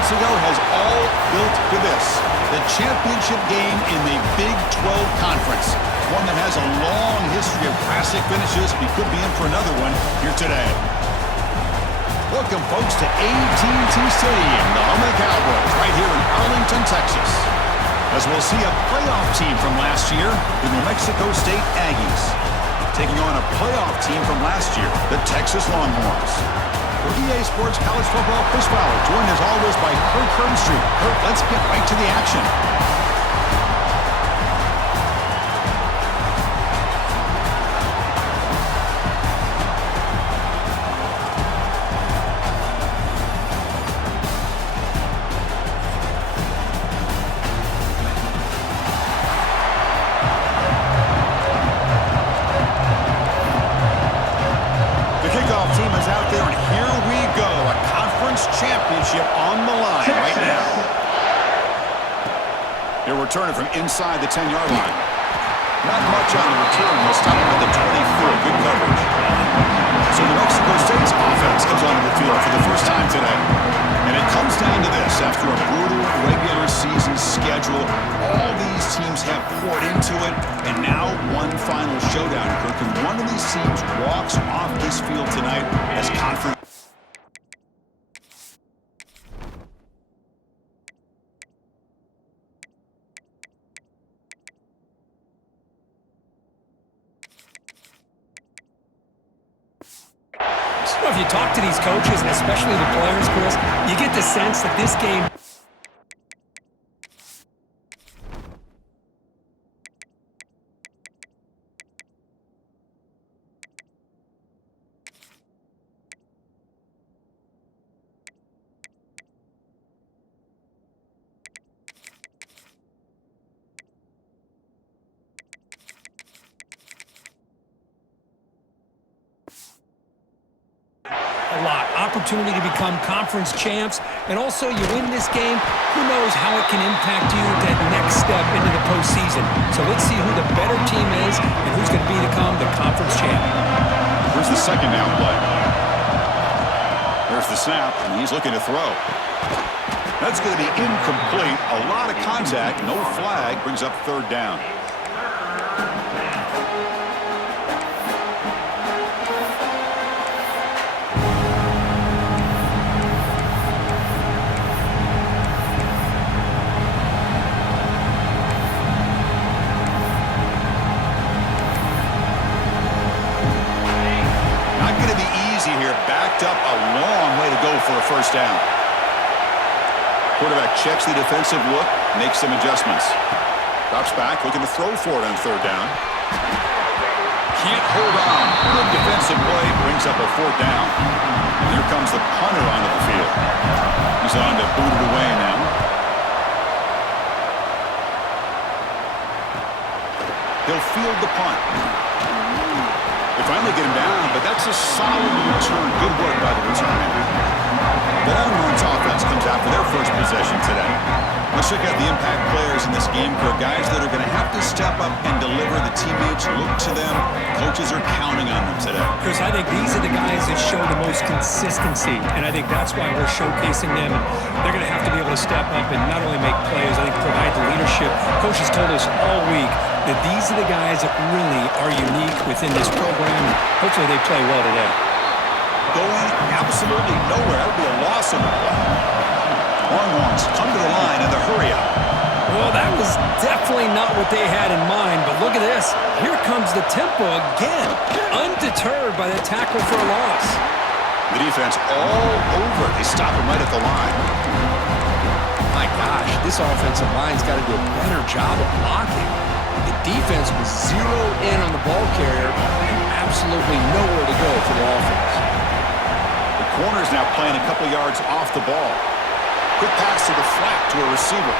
months ago has all built to this. The championship game in the Big 12 Conference. One that has a long history of classic finishes. We could be in for another one here today. Welcome, folks, to AT&T Stadium, the home of the Cowboys, right here in Arlington, Texas. As we'll see a playoff team from last year, the New Mexico State Aggies, taking on a playoff team from last year, the Texas Longhorns. For EA Sports College Football, Chris Fowler, joined as always by Kurt Kernstreet. Kurt, let's get right to the action. Championship on the line right now. They're returning from inside the 10-yard line. Not much on the return this time with the 24. Good coverage. So New Mexico State's offense comes onto the field for the first time today. And it comes down to this. After a brutal regular season schedule, all these teams have poured into it. And now one final showdown, Kirk. And one of these teams walks off this field tonight as conference. If you talk to these coaches, and especially the players, Chris, you get the sense that this game... a lot. Opportunity to become conference champs, and also you win this game, who knows how it can impact you that next step into the postseason. So let's see who the better team is and who's going to become the conference champ. Here's the second down play. There's the snap, and he's looking to throw. That's going to be incomplete. A lot of contact, no flag, brings up third down. Up a long way to go for a first down. Quarterback checks the defensive look, makes some adjustments. Drops back, looking to throw for it on third down. Can't hold on. Good defensive play, brings up a fourth down. And here comes the punter onto the field. He's on to boot it away now. He'll field the punt. They finally get him down, but that's a solid return. Good work by the returner. The Longhorns offense comes out for their first possession today. Let's check out the impact players in this game. For guys that are going to have to step up and deliver. The teammates look to them. Coaches are counting on them today. Chris, I think these are the guys that show the most consistency, and I think that's why we're showcasing them. They're going to have to be able to step up and not only make plays, I think provide the leadership. Coach has told us all week that these are the guys that really are unique within this program. Hopefully they play well today. Going absolutely nowhere. That would be a loss on the play. Longhorns come to the line in the hurry-up. Well, that was definitely not what they had in mind, but look at this. Here comes the tempo again, undeterred by the tackle for a loss. The defense all over. They stop him right at the line. My gosh, this offensive line's got to do a better job of blocking. The defense was zeroed in on the ball carrier and absolutely nowhere to go for the offense. The corner's now playing a couple yards off the ball. Quick pass to the flat to a receiver.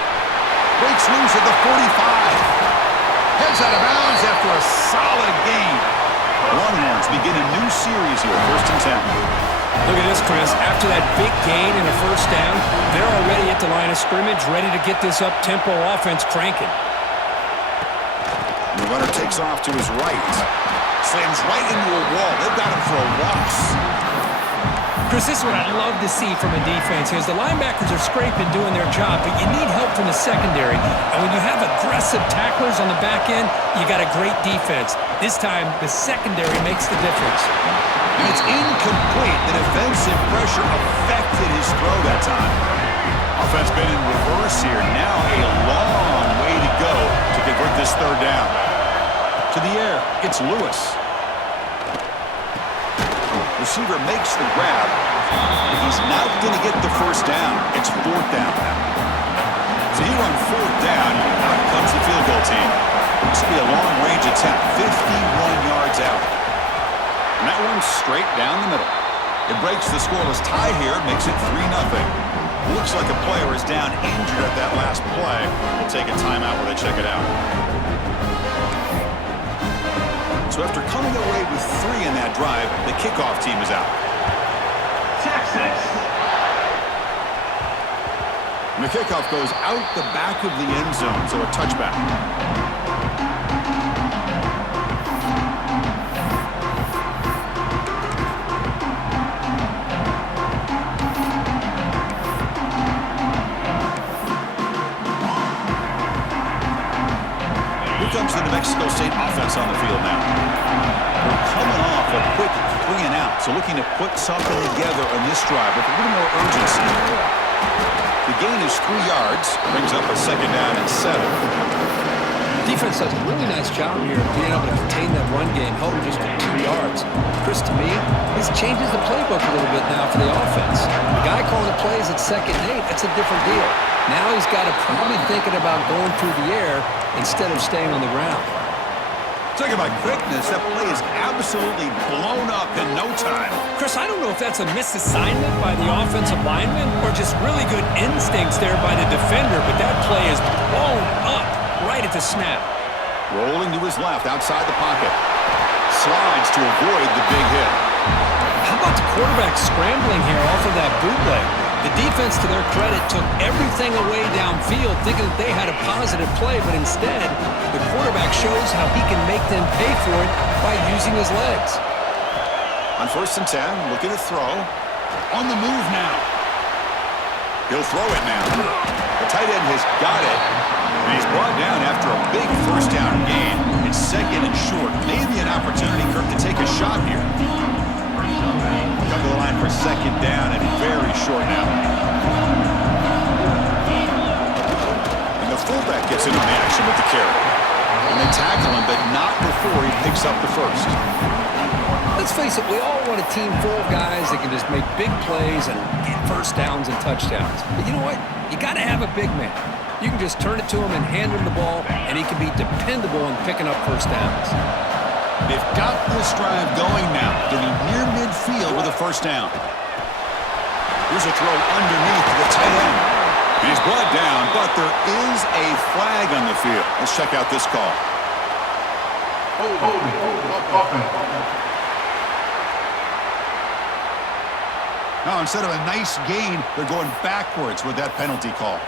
Breaks loose at the 45. Heads out of bounds after a solid gain. Longhorns begin a new series here, 1st and 10. Look at this, Chris. After that big gain and a first down, they're already at the line of scrimmage, ready to get this up-tempo offense cranking. The runner takes off to his right. Slams right into a wall. They've got him for a loss. Chris, this is what I'd love to see from a defense is the linebackers are scraping, doing their job, but you need help from the secondary. And when you have aggressive tacklers on the back end, you got a great defense. This time, the secondary makes the difference. And it's incomplete. The defensive pressure affected his throw that time. Offense been in reverse here. Now a long way to go to convert this third down. To the air, it's Lewis. Receiver makes the grab. He's not going to get the first down. It's fourth down. So here on fourth down, out comes the field goal team. This will be a long-range attempt, 51 yards out. And that one's straight down the middle. It breaks the scoreless tie here, makes it 3-0. Looks like a player is down injured at that last play. We'll take a timeout while they check it out. So after coming away with 3 in that drive, the kickoff team is out. Texas. And the kickoff goes out the back of the end zone, so a touchback. Here comes the New Mexico State offense on the field now. We're coming off a quick 3 and out, so looking to put something together on this drive with a little more urgency. The gain is 3 yards, brings up a second down and 7. Defense does a really nice job here of being able to contain that run game, held him just to 2 yards. Chris, to me, this changes the playbook a little bit now for the offense. The guy calling the plays at 2nd and 8, that's a different deal. Now he's got to probably thinking about going through the air instead of staying on the ground. Talking about quickness, that play is absolutely blown up in no time. Chris, I don't know if that's a misassignment by the offensive lineman or just really good instincts there by the defender, but that play is blown up right at the snap. Rolling to his left, outside the pocket. Slides to avoid the big hit. How about the quarterback scrambling here off of that bootleg? The defense, to their credit, took everything away downfield, thinking that they had a positive play, but instead, the quarterback shows how he can make them pay for it by using his legs. On 1st and 10, looking to throw. On the move now. He'll throw it now. The tight end has got it, and he's brought down after a big first down gain. It's 2nd and short. Maybe an opportunity, Kirk, to take a shot here. Come to the line for 2nd down and very short now. And the fullback gets in on the action with the carry. And they tackle him, but not before he picks up the first. Let's face it, we all want a team full of guys that can just make big plays and get first downs and touchdowns. But you know what? You got to have a big man. You can just turn it to him and hand him the ball, and he can be dependable in picking up first downs. They've got this drive going now, getting near midfield with a first down. Here's a throw underneath to the tight end. He's brought down, but there is a flag on the field. Let's check out this call. Now, instead of a nice gain, they're going backwards with that penalty call.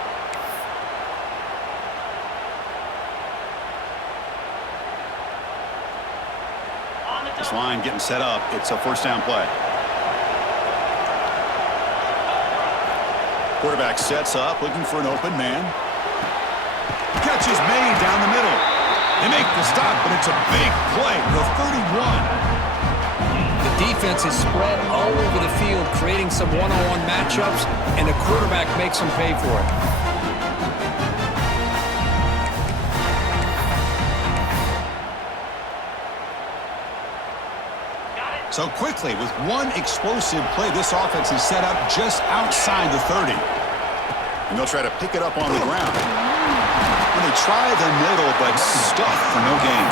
This line getting set up. It's a first down play. Quarterback sets up, looking for an open man. Catch is made down the middle. They make the stop, but it's a big play. The 31. The defense is spread all over the field, creating some one-on-one matchups, and the quarterback makes them pay for it. So quickly, with one explosive play, this offense is set up just outside the 30. And they'll try to pick it up on the ground. And they try the middle, but stuffed for no gain.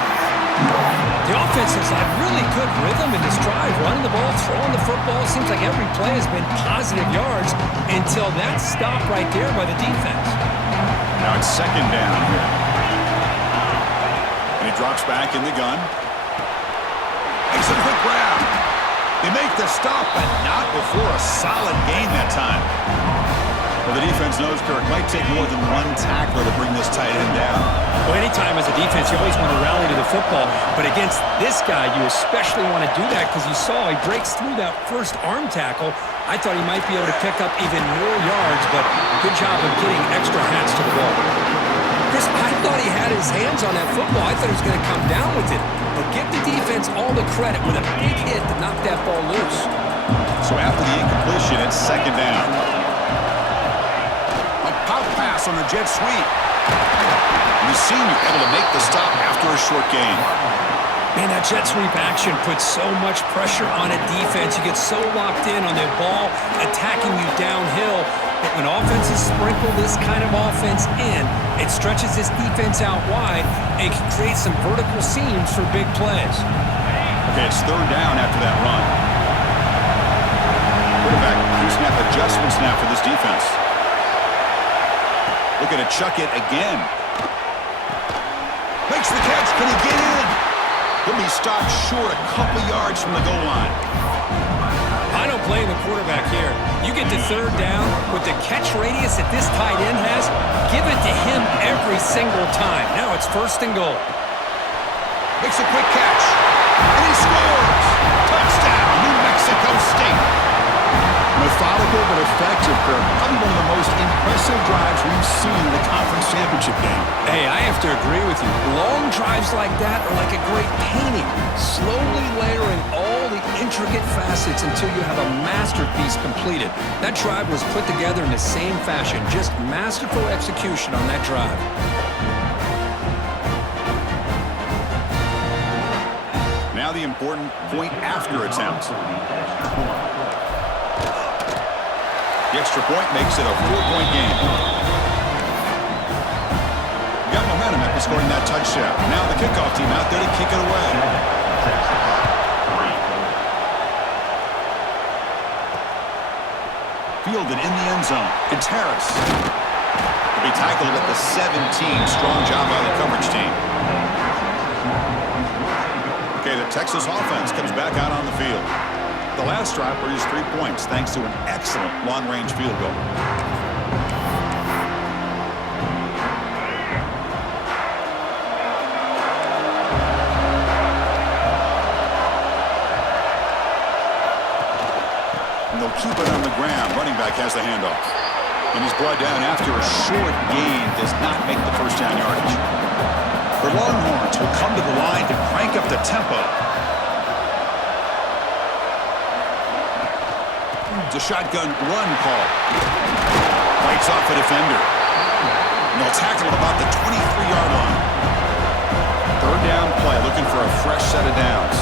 The offense has had really good rhythm in this drive, running the ball, throwing the football. Seems like every play has been positive yards until that stop right there by the defense. Now it's 2nd down here. And he drops back in the gun. Makes a quick grab. They make the stop, but not before a solid gain that time. Well, the defense knows, Kirk, might take more than one tackler to bring this tight end down. Well, anytime as a defense, you always want to rally to the football. But against this guy, you especially want to do that because you saw he breaks through that first arm tackle, I thought he might be able to pick up even more yards, but good job of getting extra hats to the ball. Chris, I thought he had his hands on that football. I thought he was going to come down with it. But give the defense all the credit with a big hit to knock that ball loose. So after the incompletion, it's second down. A pop pass on the jet sweep. The senior able to make the stop after a short gain. Man, that jet sweep action puts so much pressure on a defense. You get so locked in on their ball attacking you downhill. But when offenses sprinkle this kind of offense in, it stretches this defense out wide and can create some vertical seams for big plays. Okay, it's third down after that run. Quarterback pre-snap adjustments now for this defense. Looking to chuck it again. Makes the catch. Can he get in? He'll be stopped short a couple yards from the goal line. I don't blame the quarterback here. You get to third down with the catch radius that this tight end has, give it to him every single time. Now it's first and goal. Makes a quick catch. And he scores. Touchdown, New Mexico State. Methodical but effective, Kirk. Probably one of the most impressive drives we've seen in the conference championship game. Hey, I have to agree with you. Long drives like that are like a great painting, slowly layering all the intricate facets until you have a masterpiece completed. That drive was put together in the same fashion, just masterful execution on that drive. Now the important point after attempt. The extra point makes it a 4-point game. Got momentum after scoring that touchdown. Now the kickoff team out there to kick it away. Fielded in the end zone. It's Harris. He'll be tackled at the 17. Strong job by the coverage team. Okay, the Texas offense comes back out on the field. The last drive produced 3 points thanks to an excellent long-range field goal. And they'll keep it on the ground. Running back has the handoff. And he's brought down after a short gain. Does not make the first down yardage. The Longhorns will come to the line to crank up the tempo. It's a shotgun run call. Fights off a defender. And they'll tackle him about the 23-yard line. Third down play, looking for a fresh set of downs.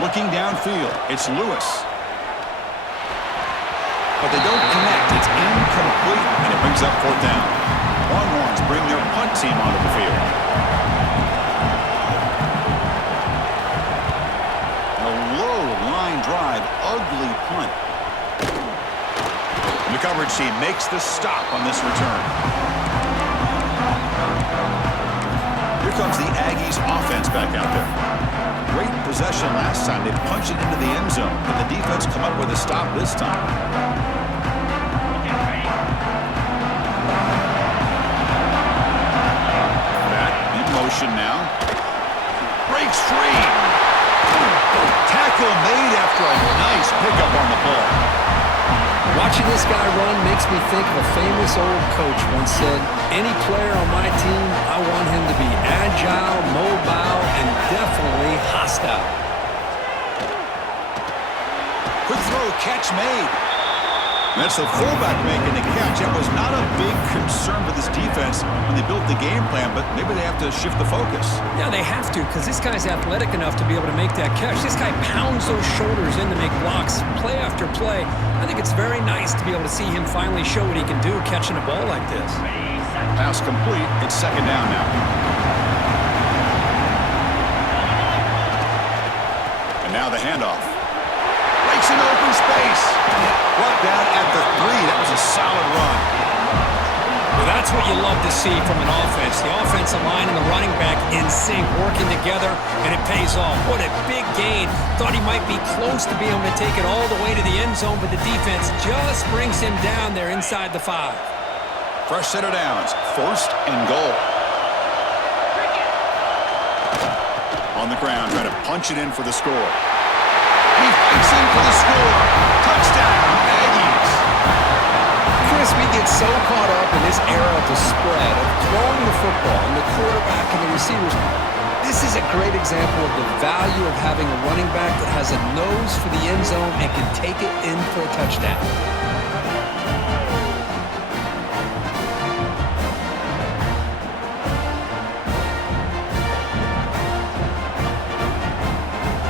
Looking downfield, it's Lewis. But they don't connect. It's incomplete, and it brings up fourth down. Longhorns bring their punt team onto the field. Drive, ugly punt. And the coverage team makes the stop on this return. Here comes the Aggies offense back out there. Great possession last time. They punched it into the end zone, but the defense come up with a stop this time. Back in motion now. Breaks free. Tackle made after a nice pickup on the ball. Watching this guy run makes me think of a famous old coach once said, any player on my team, I want him to be agile, mobile, and definitely hostile. Quick throw, catch made. That's the fullback making the catch. That was not a big concern for this defense when they built the game plan, but maybe they have to shift the focus. Yeah, they have to, because this guy's athletic enough to be able to make that catch. This guy pounds those shoulders in to make blocks play after play. I think it's very nice to be able to see him finally show what he can do catching a ball like this. Pass complete. It's second down now. And now the handoff. Breaks into open space. Brought down at the 3. That was a solid run. Well, that's what you love to see from an offense. The offensive line and the running back in sync, working together, and it pays off. What a big gain. Thought he might be close to being able to take it all the way to the end zone, but the defense just brings him down there inside the 5. Fresh set of downs. First and goal. On the ground, trying to punch it in for the score. He fights in for the score. Touchdown, Aggies. Chris, we get so caught up in this era of the spread, of throwing the football, and the quarterback and the receivers. This is a great example of the value of having a running back that has a nose for the end zone and can take it in for a touchdown.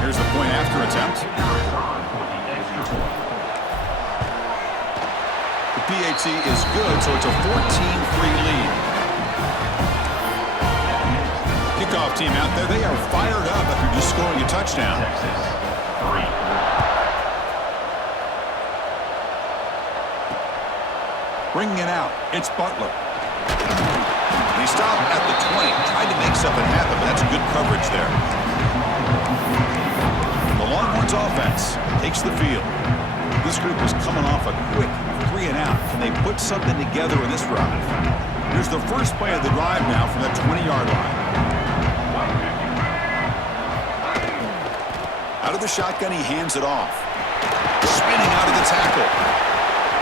Here's the point after attempt. The PAT is good, so it's a 14-3 lead. Kickoff team out there, they are fired up after just scoring a touchdown. Bringing it out, it's Butler. He stopped at the 20, tried to make something happen, but that's good coverage there. The Longhorns offense takes the field. This group was coming off a quick 3 and out. Can they put something together in this drive? Here's the first play of the drive now from the 20-yard line. Out of the shotgun, he hands it off. Spinning out of the tackle.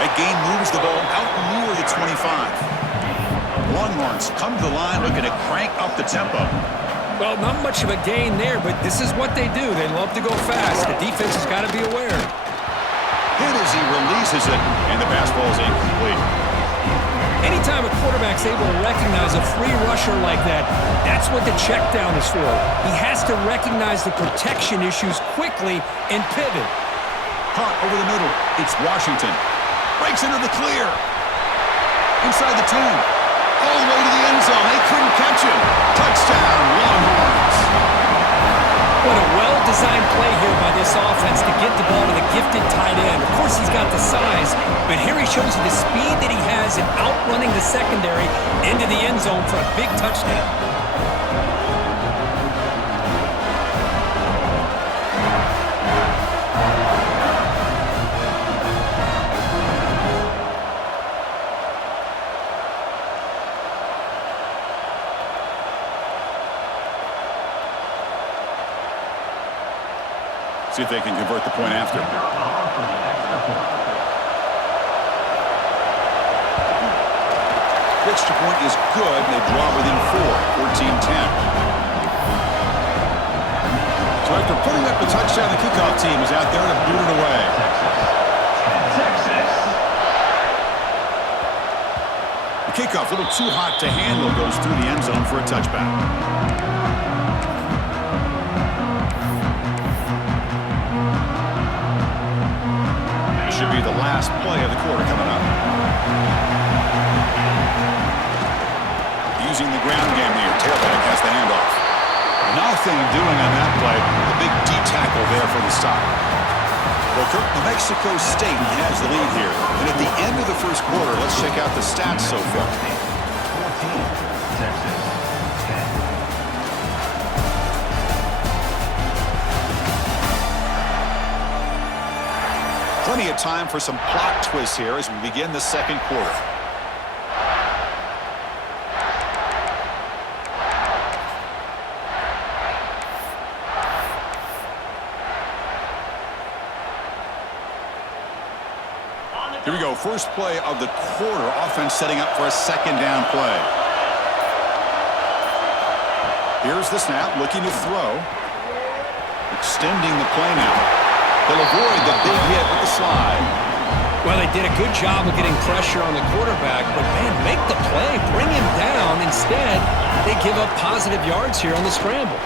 That gain moves the ball out near the 25. Longhorns come to the line looking to crank up the tempo. Well, not much of a gain there, but this is what they do. They love to go fast. The defense has got to be aware. Hit as he releases it, and the pass ball is incomplete. Anytime a quarterback's able to recognize a free rusher like that, that's what the check down is for. He has to recognize the protection issues quickly and pivot. Caught over the middle. It's Washington. Breaks into the clear. Inside the 10. All the way to the end zone. They couldn't catch him. Touchdown, Longhorns. What a well-designed play here by this offense to get the ball to the gifted tight end. Of course, he's got the size, but here he shows you the speed that he has in outrunning the secondary into the end zone for a big touchdown. See if they can convert the point after. Extra point is good, and they draw within 4, 14-10. So after putting up the touchdown, the kickoff team is out there to boot it away. The kickoff, a little too hot to handle, goes through the end zone for a touchback. Should be the last play of the quarter coming up. Using the ground game here. Tailback has the handoff. Nothing doing on that play. The big D tackle there for the stop. Well, Kirk, New Mexico State has the lead here. And at the end of the first quarter, let's check out the stats so far. 14, Texas. Plenty of time for some plot twists here as we begin the second quarter. Here we go, first play of the quarter. Offense setting up for a second down play. Here's the snap, looking to throw. Extending the play now. They'll avoid the big hit with the slide. Well, they did a good job of getting pressure on the quarterback, but, man, make the play, bring him down. Instead, they give up positive yards here on the scramble.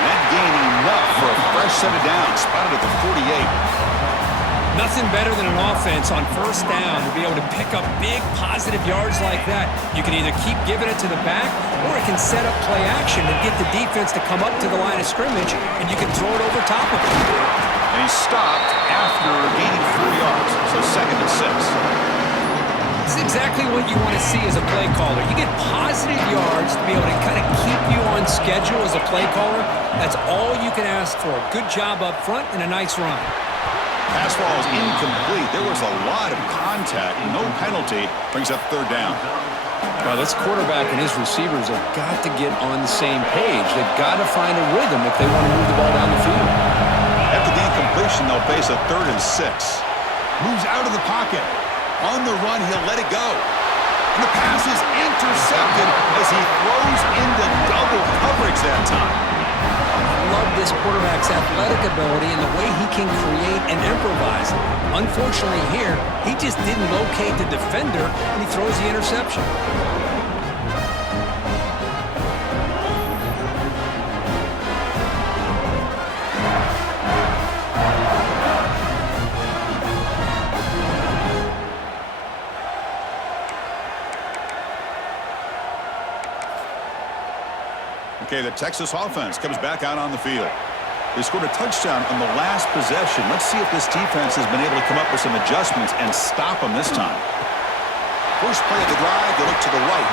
That gain enough for a fresh set of downs, spotted at the 48. Nothing better than an offense on first down to be able to pick up big positive yards like that. You can either keep giving it to the back, or it can set up play action and get the defense to come up to the line of scrimmage, and you can throw it over top of it. And he stopped after gaining 4 yards, so 2nd and 6. This is exactly what you want to see as a play caller. You get positive yards to be able to kind of keep you on schedule as a play caller. That's all you can ask for. Good job up front and a nice run. Pass ball is incomplete. There was a lot of contact. No penalty. Brings up 3rd down. Well, this quarterback and his receivers have got to get on the same page. They've got to find a rhythm if they want to move the ball down the field. After the incompletion, they'll face a 3rd and 6. Moves out of the pocket. On the run, he'll let it go. And the pass is intercepted as he throws into double coverage that time. I love this quarterback's athletic ability and the way he can create and improvise. Unfortunately here, he just didn't locate the defender, and he throws the interception. Okay, the Texas offense comes back out on the field. They scored a touchdown on the last possession. Let's see if this defense has been able to come up with some adjustments and stop them this time. First play of the drive, they look to the right.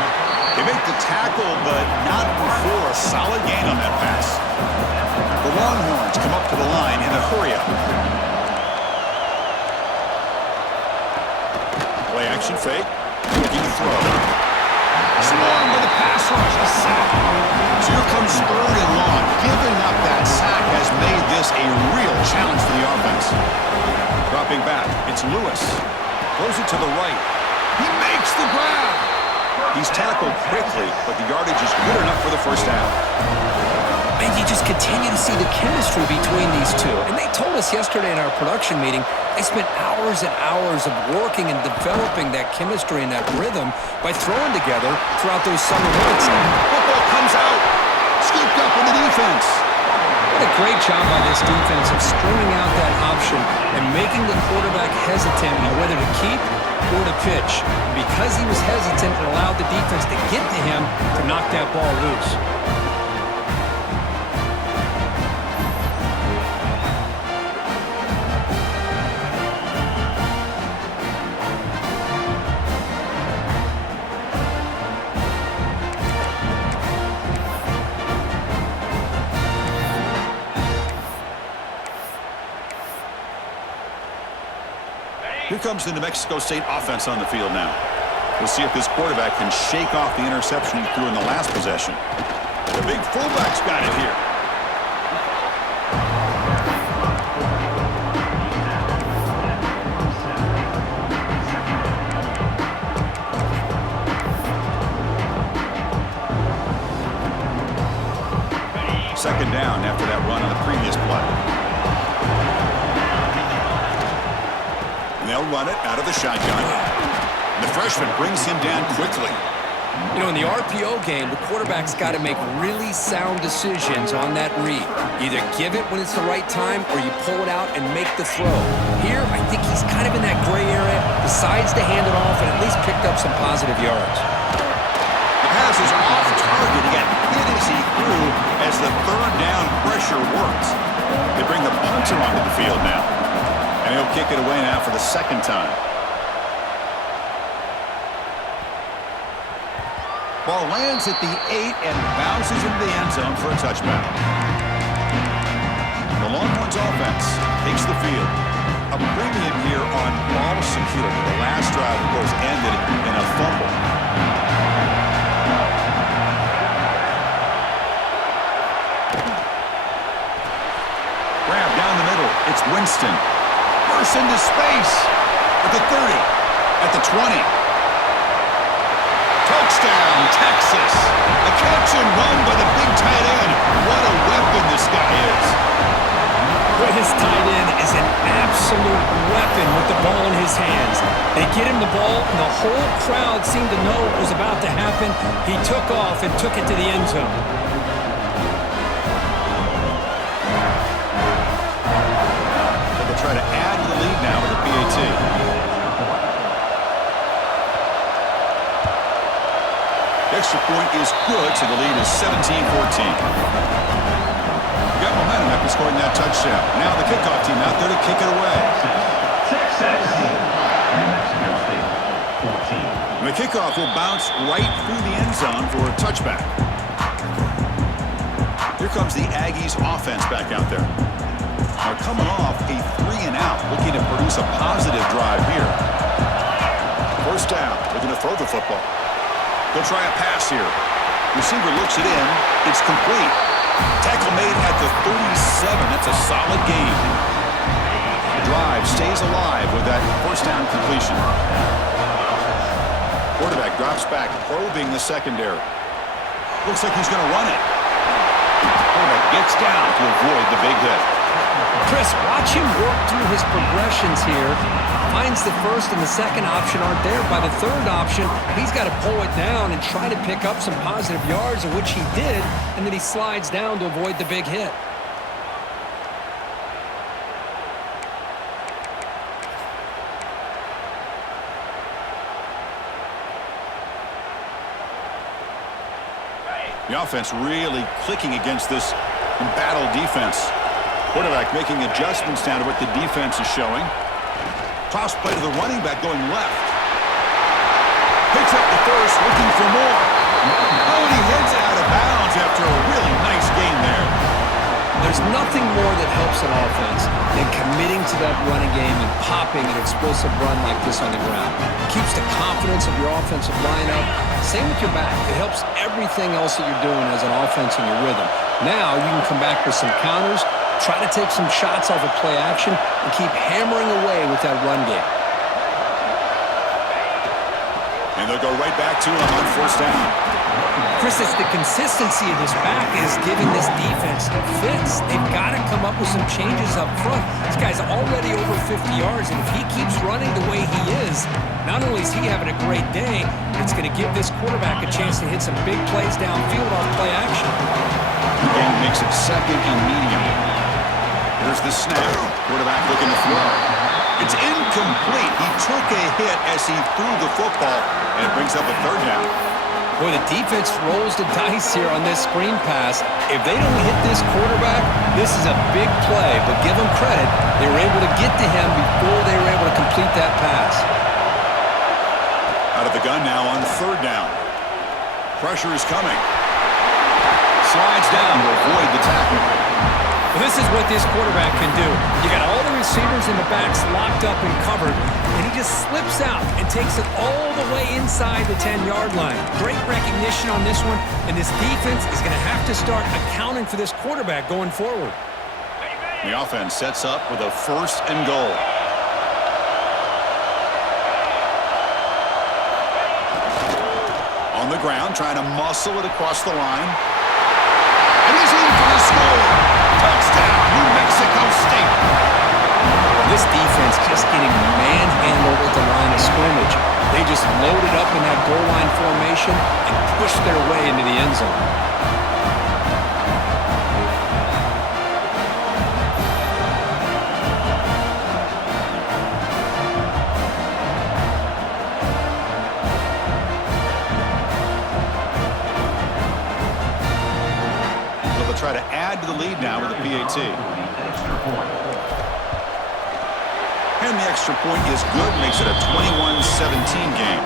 They make the tackle, but not before a solid gain on that pass. The Longhorns come up to the line in a hurry-up. Play action fake. Looking to throw. Swarmed by the pass rush. A sack. So here comes 3rd and long. Giving up that sack has made this a real challenge for the offense. Dropping back. It's Lewis. Throws it to the right. He makes the grab. He's tackled quickly, but the yardage is good enough for the first down. And you just continue to see the chemistry between these two. And they told us yesterday in our production meeting, they spent hours and hours of working and developing that chemistry and that rhythm by throwing together throughout those summer months. Football comes out. Scooped up in the defense. What a great job by this defense of stringing out that option and making the quarterback hesitant on whether to keep or to pitch. Because he was hesitant, it allowed the defense to get to him to knock that ball loose. Here comes the New Mexico State offense on the field now. We'll see if this quarterback can shake off the interception he threw in the last possession. The big fullback's got it here. Second down after that run on the previous play. They'll run it out of the shotgun. The freshman brings him down quickly. You know, in the RPO game, the quarterback's got to make really sound decisions on that read. Either give it when it's the right time or you pull it out and make the throw. Here, I think he's kind of in that gray area, decides to hand it off and at least picked up some positive yards. The pass is off target. He got hit as he threw as the 3rd down pressure works. They bring the punter onto the field now. And he'll kick it away now for the 2nd time. Ball lands at the 8 and bounces into the end zone for a touchback. The Longhorns offense takes the field. A premium here on ball security. The last drive, of course, ended in a fumble. Grab down the middle. It's Winston. Bursts into space at the 30, at the 20. Touchdown, Texas. A catch and run by the big tight end. What a weapon this guy is. Well, his tight end is an absolute weapon with the ball in his hands. They get him the ball, and the whole crowd seemed to know what was about to happen. He took off and took it to the end zone. Try to add to the lead now with the PAT. The extra point is good, so the lead is 17-14. Got momentum after scoring that touchdown. Now the kickoff team out there to kick it away. And the kickoff will bounce right through the end zone for a touchback. Here comes the Aggies offense back out there. Are coming off a 3-and-out, looking to produce a positive drive here. First down, looking to throw the football. They'll try a pass here. Receiver looks it in. It's complete. Tackle made at the 37. That's a solid gain. The drive stays alive with that first down completion. Quarterback drops back, probing the secondary. Looks like he's going to run it. Quarterback gets down to avoid the big hit. Chris, watch him work through his progressions here. Finds the first and the second option aren't there. By the third option, he's got to pull it down and try to pick up some positive yards, of which he did, and then he slides down to avoid the big hit. The offense really clicking against this embattled defense. Quarterback making adjustments down to what the defense is showing. Toss play to the running back going left. Picks up the first, looking for more. Oh, and he heads out of bounds after a really nice gain there. There's nothing more that helps an offense than committing to that running game and popping an explosive run like this on the ground. It keeps the confidence of your offensive lineup. Same with your back. It helps everything else that you're doing as an offense in your rhythm. Now you can come back with some counters, try to take some shots off of play action, and keep hammering away with that run game. And they'll go right back to him on first down. Chris, it's the consistency of this back is giving this defense fits. They've got to come up with some changes up front. This guy's already over 50 yards, and if he keeps running the way he is, not only is he having a great day, it's going to give this quarterback a chance to hit some big plays downfield off play action. The game makes it second and medium. Here's the snap. Quarterback looking to throw. It's incomplete. He took a hit as he threw the football, and it brings up a third down. Boy, the defense rolls the dice here on this screen pass. If they don't hit this quarterback, this is a big play, but give them credit. They were able to get to him before they were able to complete that pass. Out of the gun now on third down. Pressure is coming. Slides down to avoid the tackle. Well, this is what this quarterback can do. You got all the receivers in the backs locked up and covered, and he just slips out and takes it all the way inside the 10-yard line. Great recognition on this one, and this defense is going to have to start accounting for this quarterback going forward. The offense sets up with a first and goal. On the ground, trying to muscle it across the line. And he's in for the score. Touchdown, New Mexico State. This defense just getting manhandled at the line of scrimmage. They just loaded up in that goal line formation and pushed their way into the end zone. Try to add to the lead now with a PAT. And the extra point is good, makes it a 21-17 game.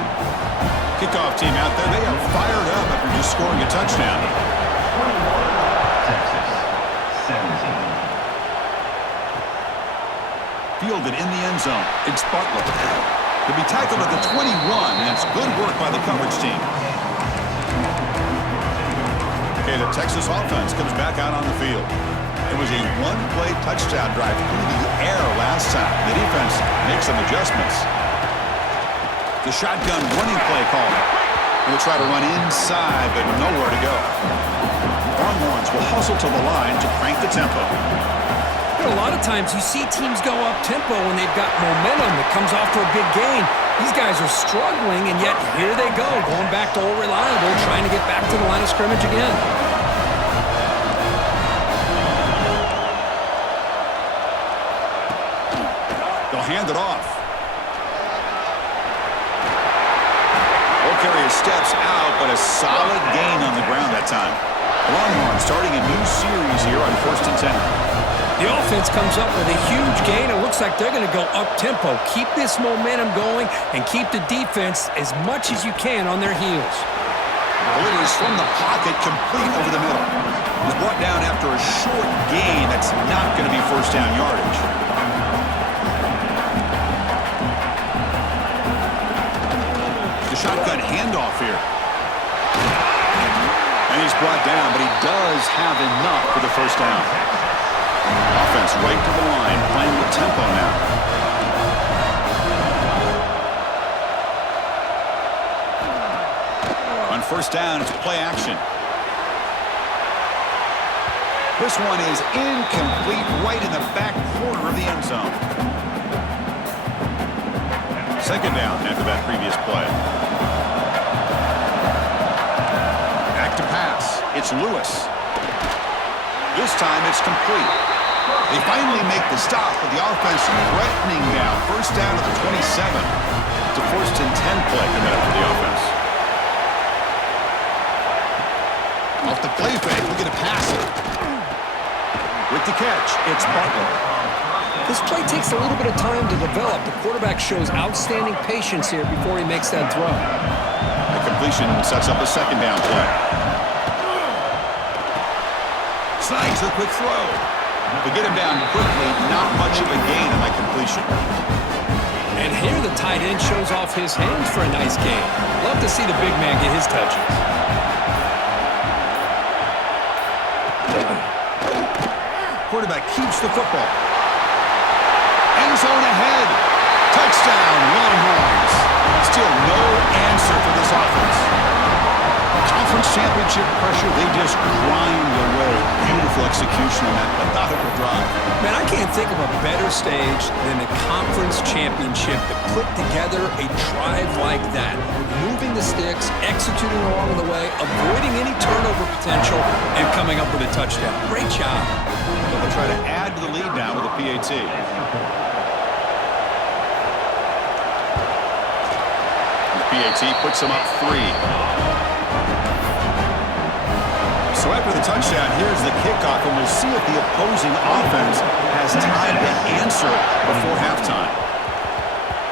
Kickoff team out there, they are fired up after just scoring a touchdown. Texas, 17. Fielded in the end zone. It's Butler. To be tackled at the 21, that's good work by the coverage team. Okay, the Texas offense comes back out on the field. It was a one-play touchdown drive through the air last time. The defense makes some adjustments. The shotgun running play call. We'll try to run inside, but nowhere to go. Longhorns will hustle to the line to crank the tempo. You know, a lot of times you see teams go up-tempo when they've got momentum that comes after a big gain. These guys are struggling, and yet here they go, going back to old reliable, trying to get back to the line of scrimmage again. They'll hand it off. Carrier steps out, but a solid gain on the ground that time. Longhorns starting a new series here on 1st and 10. The offense comes up with a huge gain. It looks like they're going to go up-tempo. Keep this momentum going and keep the defense as much as you can on their heels. Delivers from the pocket, complete over the middle. He's brought down after a short gain. That's not going to be first down yardage. The shotgun handoff here. And he's brought down, but he does have enough for the first down. Offense right to the line, playing with tempo now. On first down, it's play action. This one is incomplete, right in the back corner of the end zone. Second down after that previous play. Back to pass. It's Lewis. This time it's complete. They finally make the stop, but the offense threatening now. First down at the 27. It's a first and 10 play coming up for the offense. Off the play fake, we're going to pass it. With the catch, it's Butler. This play takes a little bit of time to develop. The quarterback shows outstanding patience here before he makes that throw. The completion sets up a second down play. Snags the quick throw. To get him down quickly, not much of a gain on that completion. And here the tight end shows off his hands for a nice gain. Love to see the big man get his touches. Quarterback keeps the football. End zone ahead. Touchdown, Longhorns. Still no answer for this offense. Conference championship pressure, they just grind away. Beautiful execution on that methodical drive. Man, I can't think of a better stage than the conference championship to put together a drive like that. Moving the sticks, executing along the way, avoiding any turnover potential, and coming up with a touchdown. Great job. But they'll try to add to the lead now with a PAT. The PAT puts them up 3. So after the touchdown, here's the kickoff, and we'll see if the opposing offense has time to answer before halftime.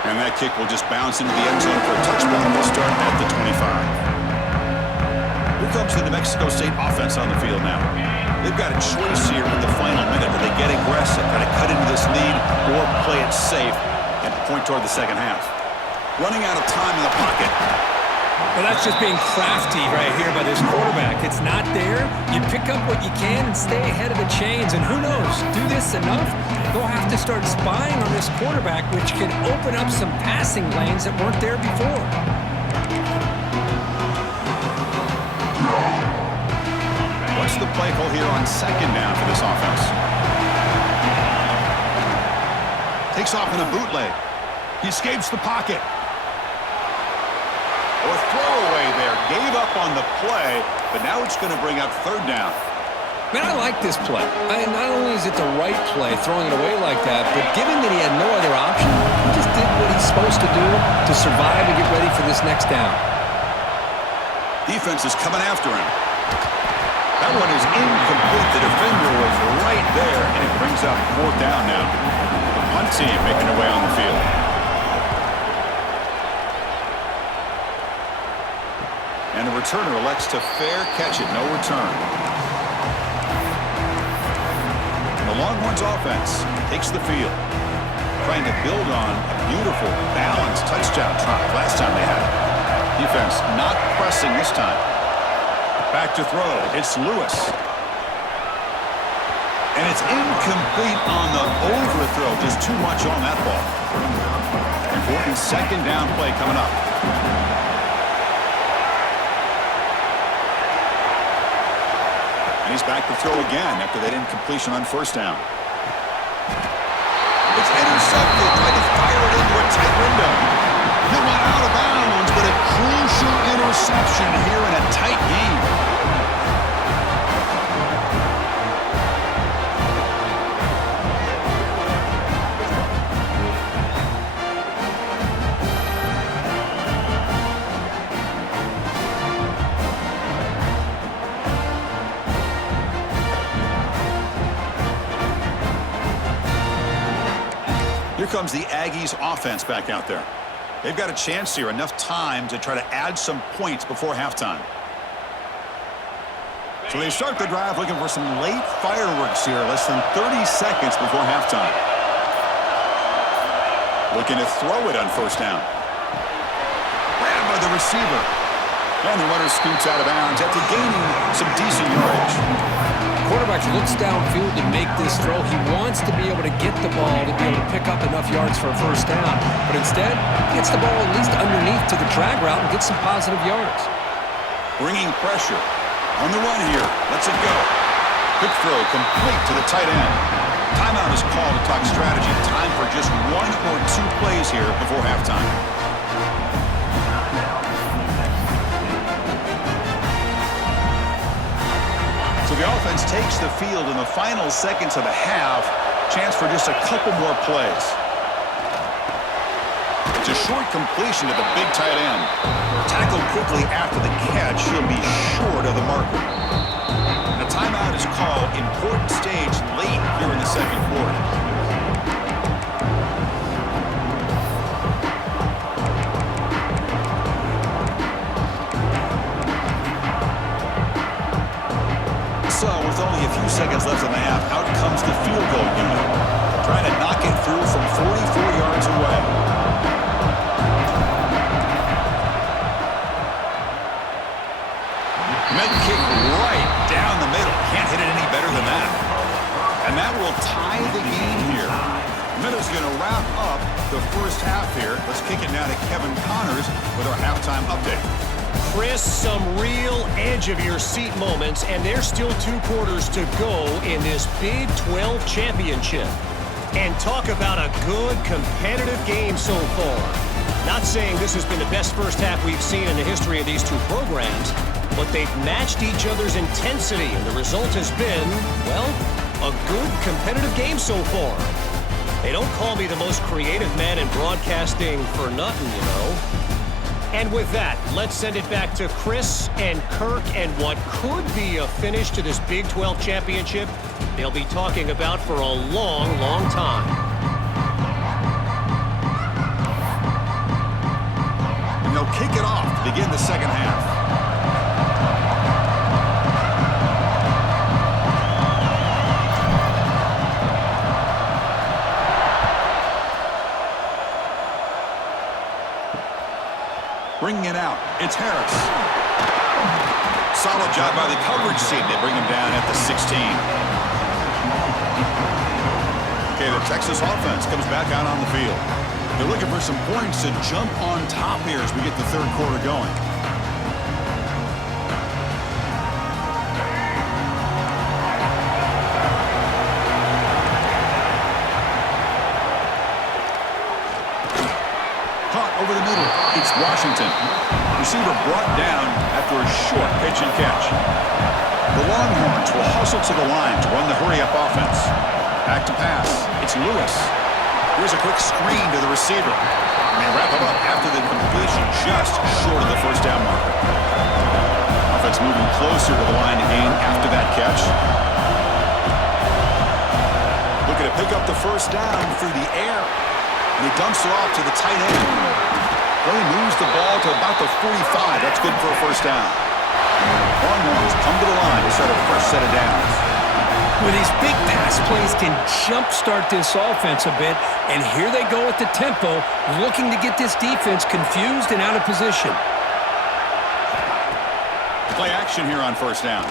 And that kick will just bounce into the end zone for a touchdown. We'll start at the 25. Here comes the New Mexico State offense on the field now. They've got a choice here in the final minute. Do they get aggressive, try to cut into this lead, or play it safe and point toward the second half? Running out of time in the pocket. Well, that's just being crafty right here by this quarterback. It's not there. You pick up what you can and stay ahead of the chains. And who knows, do this enough, they'll have to start spying on this quarterback, which can open up some passing lanes that weren't there before. What's the play call here on second down for this offense? Takes off in a bootleg. He escapes the pocket. Or throwaway there. Gave up on the play, but now it's going to bring up third down. Man, I like this play. Not only is it the right play, throwing it away like that, but given that he had no other option, he just did what he's supposed to do to survive and get ready for this next down. Defense is coming after him. That one is incomplete. The defender was right there, and it brings up fourth down now. The punt team making their way on the field. And the returner elects to fair catch it. No return. And the Longhorns offense takes the field, trying to build on a beautiful, balanced touchdown drive last time they had it. Defense not pressing this time. Back to throw. It's Lewis. And it's incomplete on the overthrow. Just too much on that ball. Important second down play coming up. And he's back to throw again after that incompletion on first down. It's intercepted. Trying to fire it into a tight window. He went out of bounds, but a crucial interception here in a tight game. Here comes the Aggies offense back out there. They've got a chance here, enough time to try to add some points before halftime. So they start the drive looking for some late fireworks here, less than 30 seconds before halftime. Looking to throw it on first down. Grabbed by the receiver. And the runner scoots out of bounds after gaining some decent yardage. Quarterback looks downfield to make this throw. He wants to be able to get the ball to be able to pick up enough yards for a first down. But instead, gets the ball at least underneath to the drag route and gets some positive yards. Bringing pressure on the run here. Lets it go. Quick throw complete to the tight end. Timeout is called to talk strategy. Time for just 1 or 2 plays here before halftime. So the offense takes the field in the final seconds of the half. Chance for just a couple more plays. It's a short completion to the big tight end. Tackled quickly after the catch. He'll be short of the marker. And a timeout is called. Important stage late here in the second quarter. So, with only a few seconds left in the half, out comes the field goal unit. Trying to knock it through from 44 yards away. Med kick right down the middle. Can't hit it any better than that. And that will tie the game here. Meadows going to wrap up the first half here. Let's kick it now to Kevin Connors with our halftime update. Chris, some real edge-of-your-seat moments, and there's still 2 quarters to go in this Big 12 championship. And talk about a good, competitive game so far. Not saying this has been the best first half we've seen in the history of these 2 programs, but they've matched each other's intensity, and the result has been, well, a good, competitive game so far. They don't call me the most creative man in broadcasting for nothing, you know. And with that, let's send it back to Chris and Kirk and what could be a finish to this Big 12 championship they'll be talking about for a long, long time. And they'll kick it off to begin the second half. Bringing it out, it's Harris. Solid job by the coverage team. They bring him down at the 16. Okay, the Texas offense comes back out on the field. They're looking for some points to jump on top here as we get the third quarter going. Over the middle, it's Washington. Receiver brought down after a short pitch and catch. The Longhorns will hustle to the line to run the hurry-up offense. Back to pass. It's Lewis. Here's a quick screen to the receiver. And they wrap him up after the completion just short of the first down marker. Offense moving closer to the line to gain after that catch. Looking to pick up the first down through the air. And he dumps it off to the tight end. Really moves the ball to about the 45. That's good for a first down. Longhorns come to the line to start a fresh set of downs. Well, these big pass plays can jumpstart this offense a bit, and here they go at the tempo, looking to get this defense confused and out of position. Play action here on first down.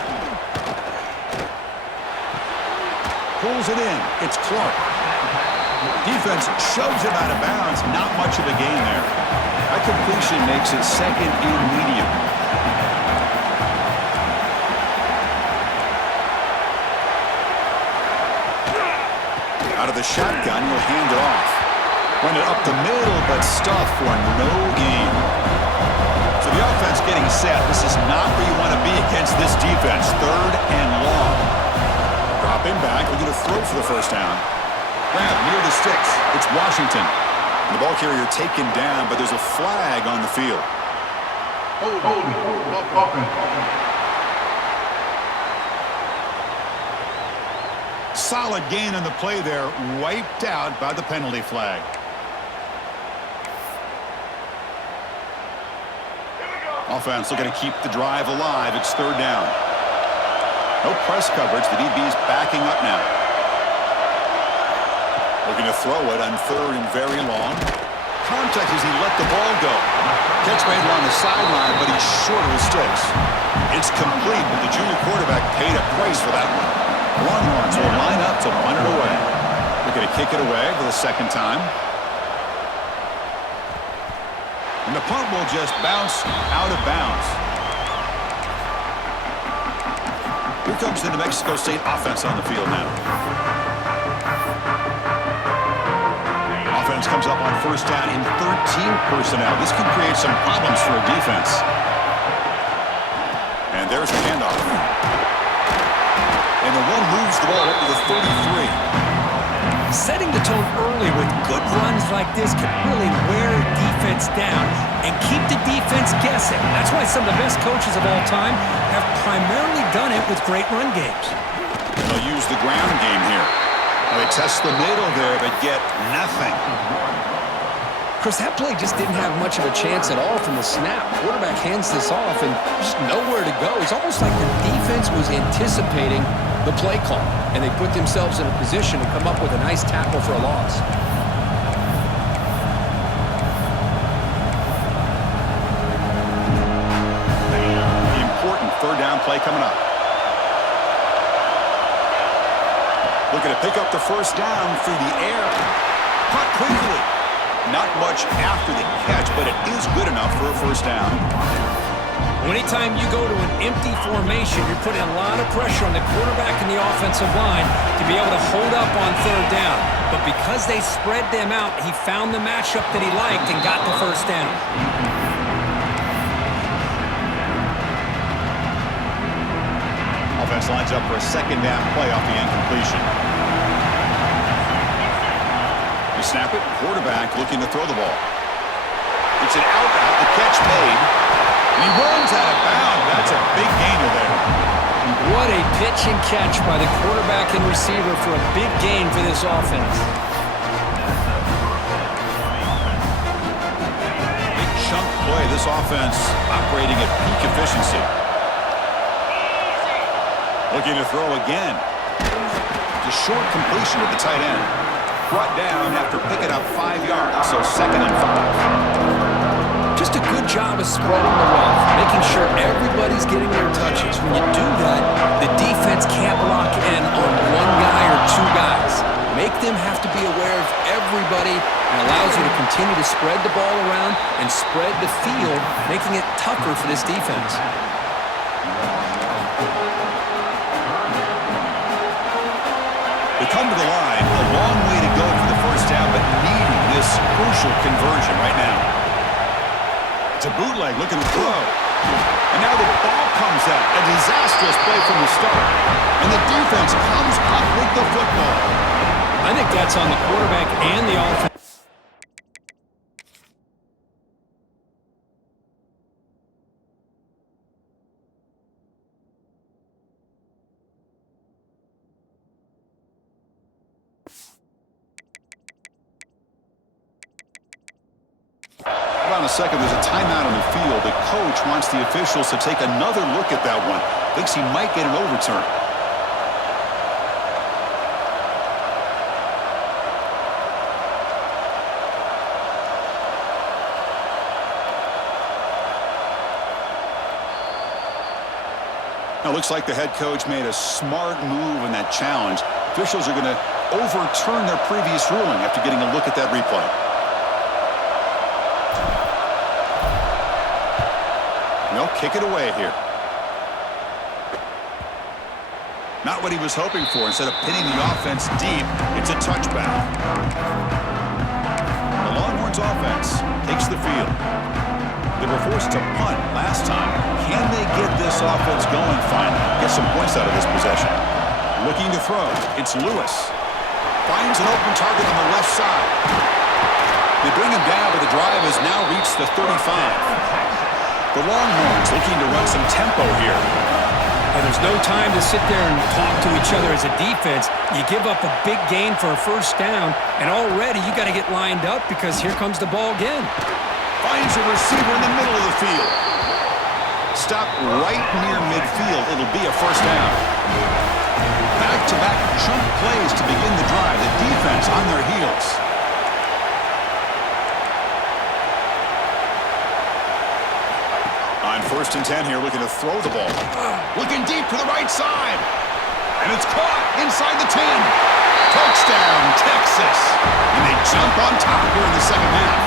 Pulls it in. It's Clark. Defense shoves him out of bounds. Not much of a gain there. That completion makes it second and medium. Out of the shotgun, he'll hand it off. Run it up the middle, but stuffed for no gain. So the offense getting set. This is not where you want to be against this defense. Third and long. Drop him back. We're going to throw for the first down. Grab near the sticks. It's Washington. And the ball carrier taken down, but there's a flag on the field. Solid gain on the play there, wiped out by the penalty flag. Offense looking to keep the drive alive. It's third down. No press coverage. The DB's backing up now. Looking to throw it on third and very long. contact as he let the ball go. Catch made along the sideline, but he's short of his sticks. It's complete, but the junior quarterback paid a price for that one. Longhorns will line up to punt it away. They're going to kick it away for the second time. And the punt will just bounce out of bounds. Here comes the New Mexico State offense on the field now. Offense comes up on first down in 13 personnel. This can create some problems for a defense. And there's the handoff. And the one moves the ball up to the 33. Setting the tone early with good runs like this can really wear a defense down and keep the defense guessing. That's why some of the best coaches of all time have primarily done it with great run games. They'll use the ground game here. They test the middle there, but get nothing. Chris, that play just didn't have much of a chance at all from the snap. Quarterback hands this off and just nowhere to go. It's almost like the defense was anticipating the play call, and they put themselves in a position to come up with a nice tackle for a loss. The important third down play coming up. Looking to pick up the first down through the air. Caught quickly. Not much after the catch, but it is good enough for a first down. Anytime you go to an empty formation, you're putting a lot of pressure on the quarterback and the offensive line to be able to hold up on third down. But because they spread them out, he found the matchup that he liked and got the first down. Offense lines up for a second down play off the incompletion. They snap it. Quarterback looking to throw the ball. It's an out route. The catch made. And he runs out of bounds. That's a big gainer there. What a pitch and catch by the quarterback and receiver for a big gain for this offense. Big chunk play. This offense operating at peak efficiency. Looking to throw again. It's a short completion with the tight end. Brought down after picking up 5 yards, so 2nd and 5. Just a good job of spreading the wealth, making sure everybody's getting their touches. When you do that, the defense can't lock in on one guy or two guys. Make them have to be aware of everybody and allows you to continue to spread the ball around and spread the field, making it tougher for this defense. They come to the line, a long way to go for the first down, but needing this crucial conversion right now. It's a bootleg looking to throw. And now the ball comes out. A disastrous play from the start. And the defense comes up with the football. I think that's on the quarterback and the offense. On a second, there's a timeout on the field. The coach wants the officials to take another look at that one. Thinks he might get an overturn. Now, looks like the head coach made a smart move in that challenge. Officials are going to overturn their previous ruling after getting a look at that replay. They'll kick it away here. Not what he was hoping for. Instead of pinning the offense deep, it's a touchback. The Longhorns offense takes the field. They were forced to punt last time. Can they get this offense going finally? Get some points out of this possession. Looking to throw. It's Lewis. Finds an open target on the left side. They bring him down, but the drive has now reached the 35. The Longhorns looking to run some tempo here. And there's no time to sit there and talk to each other as a defense. You give up a big gain for a first down, and already you got to get lined up because here comes the ball again. Finds a receiver in the middle of the field. Stop right near midfield. It'll be a first down. Back-to-back chunk plays to begin the drive. The defense on their heels. First and 10 here, looking to throw the ball. Looking deep to the right side. And it's caught inside the 10. Touchdown, Texas. And they jump on top here in the second half.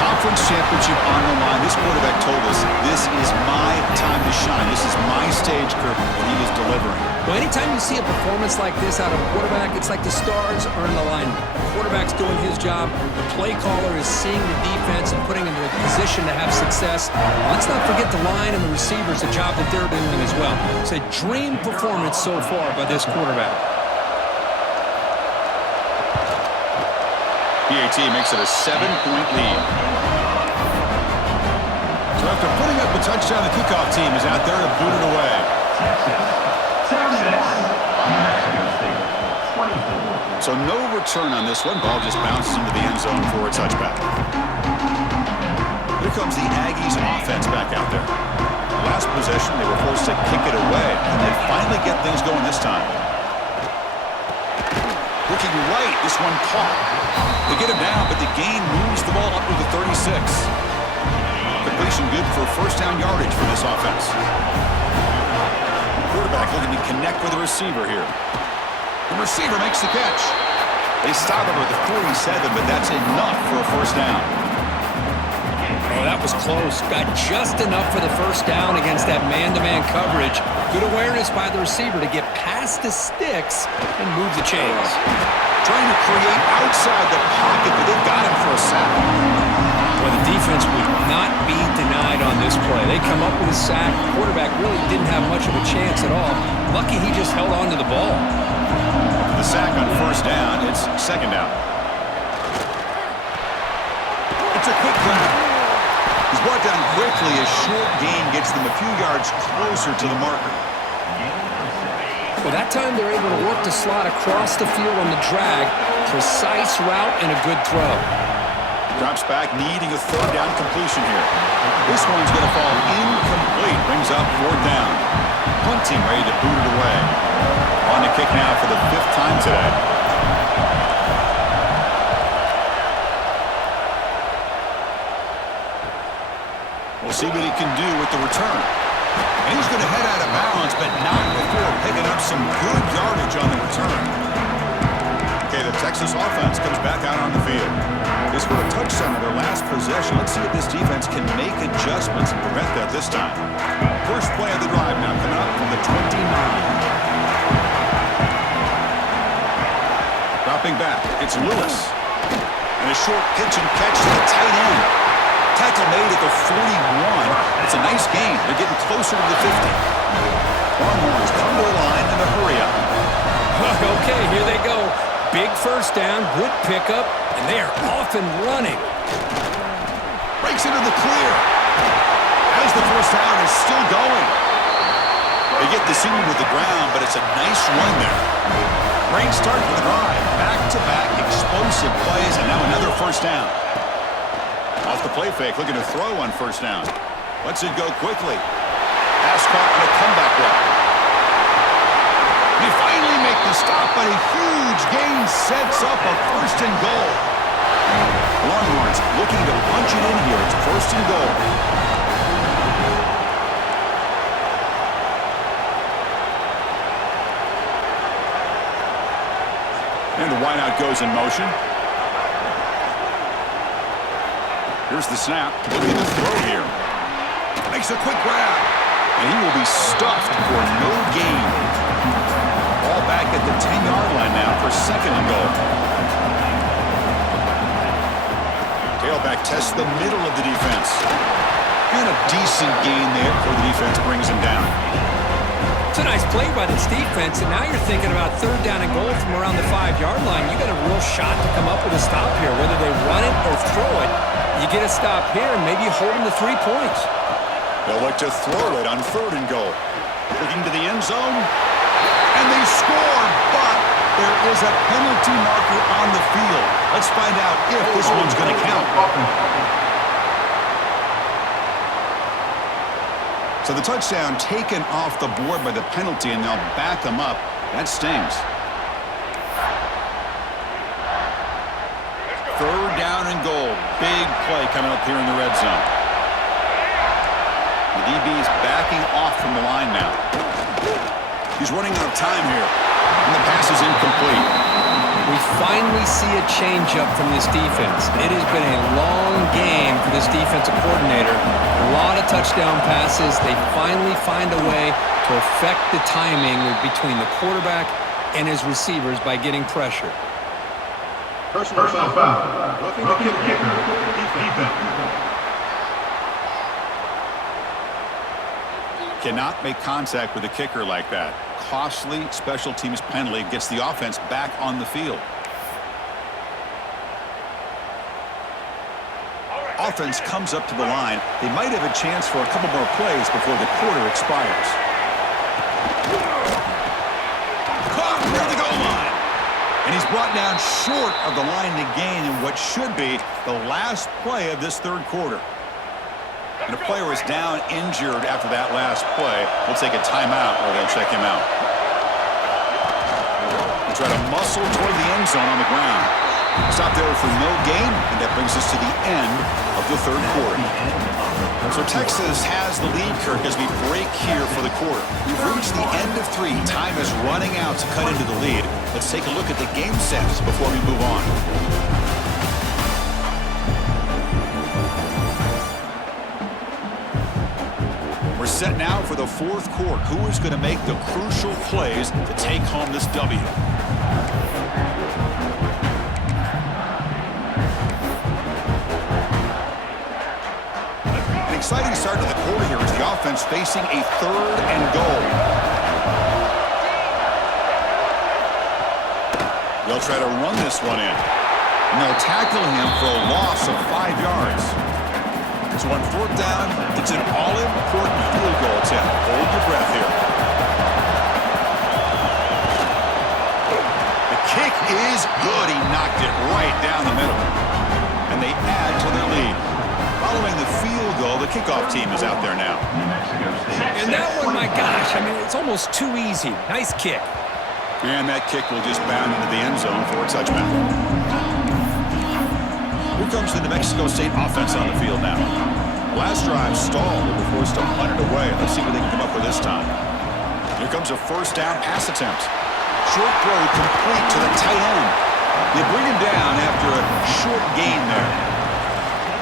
Conference championship on the line. This quarterback told us, this is my time to shine. This is my stage, Kirk, and he is delivering. Well, anytime you see a performance like this out of a quarterback, it's like the stars are in alignment. The quarterback's doing his job. The play caller is seeing the defense and putting them in a position to have success. Let's not forget the line and the receivers, the job that they're doing as well. It's a dream performance so far by this quarterback. PAT makes it a 7-point lead. So after putting up a touchdown, the kickoff team is out there to boot it away. So no return on this one. Ball just bounces into the end zone for a touchback. Here comes the Aggies offense back out there. Last possession, they were forced to kick it away, and they finally get things going this time. Looking right, this one caught. They get him down, but the gain moves the ball up to the 36. Completion good for first down yardage for this offense. Quarterback looking to connect with the receiver here. The receiver makes the catch. They stop him at the 47, but that's enough for a first down. Oh, that was close. Got just enough for the first down against that man-to-man coverage. Good awareness by the receiver to get past the sticks and move the chains. Trying to create outside the pocket, but they've got him for a sack. Well, the defense would not be denied on this play. They come up with a sack. The quarterback really didn't have much of a chance at all. Lucky he just held on to the ball. The sack on first down, it's second down. It's a quick grab. He's brought down quickly. A short gain gets them a few yards closer to the marker. Well, that time they're able to work the slot across the field on the drag. Precise route and a good throw. Drops back, needing a third down completion here. This one's going to fall incomplete. Brings up fourth down. Punting ready to boot it away. On the kick now for the 5th time today. We'll see what he can do with the return. And he's going to head out of bounds, but not before picking up some good yardage on the return. Okay, the Texas offense comes back out on the field. They scored a touchdown on their last possession. Let's see if this defense can make adjustments and prevent that this time. First play of the drive now coming up from the 29. Dropping back, it's Lewis. And a short pitch and catch to the tight end. Tackle made at the 41. It's a nice gain. They're getting closer to the 50. Longhorns come to the line in a hurry up. Okay, here they go. Big first down, good pickup, and they are off and running. Breaks into the clear. As the first down is still going. They get the senior to the ground, but it's a nice run there. Great start for the drive. Back-to-back explosive plays, and now another first down. Off the play fake, looking to throw on first down. Lets it go quickly. Pass caught on a comeback route. They finally make the stop, but a huge gain sets up a first and goal. Longhorns looking to punch it in here. It's first and goal. And the wideout goes in motion. Here's the snap. Looking to throw here. Makes a quick grab. And he will be stuffed for no gain. Ball back at the 10-yard line now for second and goal. Tailback tests the middle of the defense. And a decent gain there before the defense brings him down. It's a nice play by this defense, and now you're thinking about third down and goal from around the 5-yard line. You got a real shot to come up with a stop here, whether they run it or throw it. You get a stop here, and maybe you hold them to 3 points. They'll look to throw it on third and goal. Looking to the end zone, and they score, but there is a penalty marker on the field. Let's find out if this one's going to count. So the touchdown taken off the board by the penalty, and they'll back them up. That stings. Third down and goal. Big play coming up here in the red zone. The DB's backing off from the line now. He's running out of time here. And the pass is incomplete. We finally see a change-up from this defense. It has been a long game for this defensive coordinator. A lot of touchdown passes. They finally find a way to affect the timing between the quarterback and his receivers by getting pressure. Personal foul. Roughing the kicker. Defense. Cannot make contact with the kicker like that. Costly special teams penalty gets the offense back on the field. Offense comes up to the line. They might have a chance for a couple more plays before the quarter expires. Caught near the goal line. And he's brought down short of the line to gain in what should be the last play of this third quarter. And the player is down injured after that last play. We'll take a timeout or they'll check him out. They try to muscle toward the end zone on the ground. Stop there for no gain, and that brings us to the end of the third quarter. So Texas has the lead, Kirk, as we break here for the quarter. We've reached the end of 3. Time is running out to cut into the lead. Let's take a look at the game sets before we move on. We're set now for the fourth quarter. Who is going to make the crucial plays to take home this W? An exciting start to the quarter here as the offense facing a 3rd and goal. They'll try to run this one in. And they'll tackle him for a loss of 5 yards. So on 4th down, it's an all-important field goal attempt. Hold your breath here. The kick is good. He knocked it right down the middle. And they add to their lead. Following the field goal, the kickoff team is out there now. And that one, my gosh, I mean, it's almost too easy. Nice kick. And that kick will just bound into the end zone for a touchback. Here comes the New Mexico State offense on the field now. Last drive stalled and were forced to punt it away. Let's see what they can come up with this time. Here comes a 1st down pass attempt. Short throw complete to the tight end. They bring him down after a short gain there.